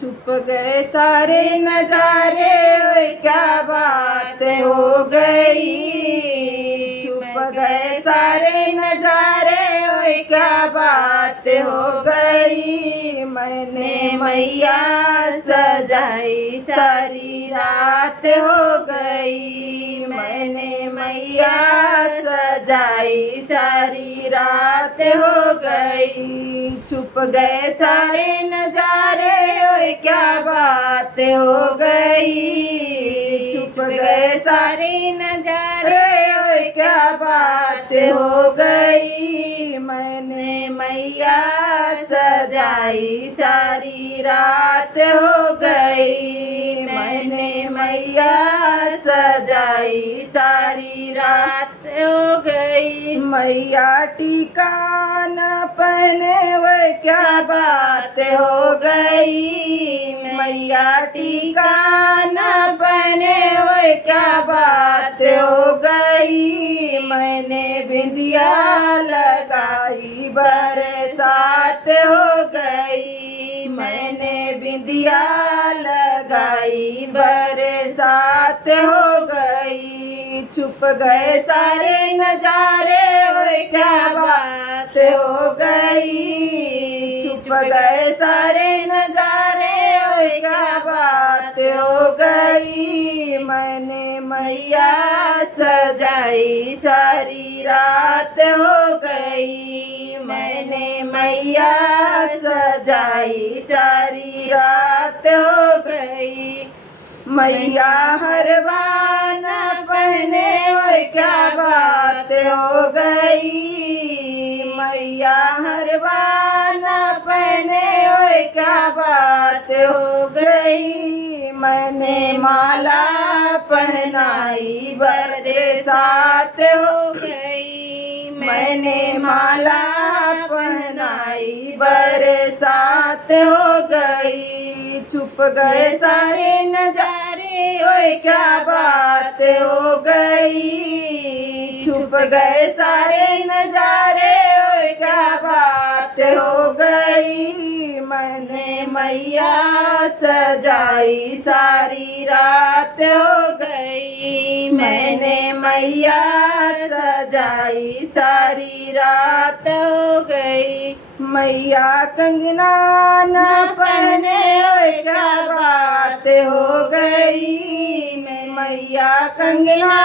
छुप गए सारे नजारे, ओए क्या बात हो गई। छुप गए सारे नजारे, ओए क्या बात हो गई। मैंने मैया सजाई सारी रात हो गई। मैंने मैया सजाई सारी रात हो गई। छुप गए सारे नजारे, ओए क्या बात हो गई। छुप गए सारे नजारे, ओए क्या बात हो गई। मैंने मैया सजाई सारी रात हो गई। मैंने मैया सजाई सारी रात हो गई। मैया टीका न पहने, वह क्या बात हो गई। मैया टीका न पहने, वह क्या बात हो गई। मैंने बिंदिया लगाई बरसात हो गई। मैंने बिंदिया लगाई बरसात हो गई। छुप गए सारे नजारे, ओए क्या बात हो गई। छुप गए सारे नजारे, ओए क्या बात हो गई। मैंने मैया सजाई सारी रात हो गई। मैंने मैया सजाई सारी रात हो गई। मैया हरवान पहने, ओए क्या बात हो गई। मैया हरवान पहने, ओए क्या बात हो गई। मैंने माला पहनाई बरसात हो गई। मैंने माला पहनाई बरसात हो गई। छुप गए सारे नजारे, ओए क्या बात हो गई। छुप गए सारे नजारे, ओए क्या बात हो गई। मैंने मैया सजाई सारी रात हो गई। मैंने मैया सजाई सारी रात हो गई। मैया कंगना न पहने, ओए क्या बात हो गई। मैया कंगना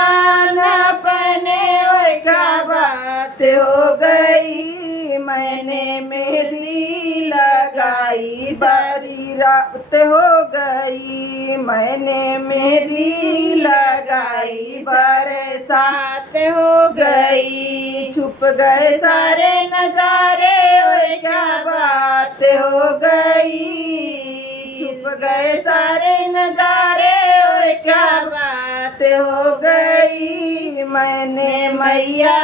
न पहने, ओए क्या बात हो गई। मैंने मेहंदी लगाई सारी रात हो गई। मैंने मेहंदी लगाई बरसात हो गई। छुप गए सारे नजारे, ओए क्या बात हो गई। छुप गए सारे नजारे, ओए क्या बात हो गई। मैंने मैया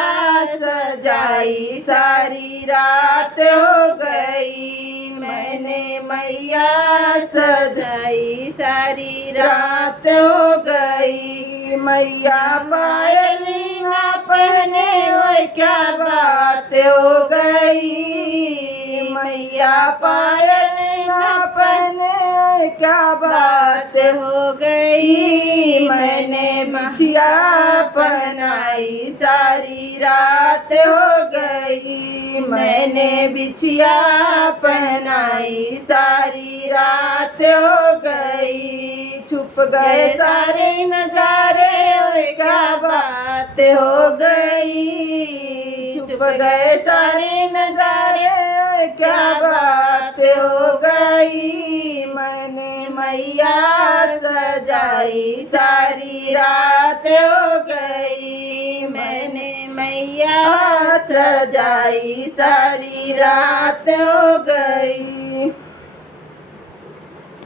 सजाई सारी रात हो गई। मैंने मैया सजाई सारी रात हो गई। मैया पायल न पहने, ओए क्या बात हो गई। मैया पायल न पहने, ओए क्या बात हो गई। मैंने बिछिया पहनाई सारी रात हो गई। मैंने बिछिया पहनाई सारी रात हो गई। छुप गए सारे नजारे, ओए क्या बात हो गई। छुप गए सारे नजारे, ओए क्या बात हो गई। मैंने मैया सजाई सारी रात हो गई। मैंने मैया सजाई सारी रात हो गई।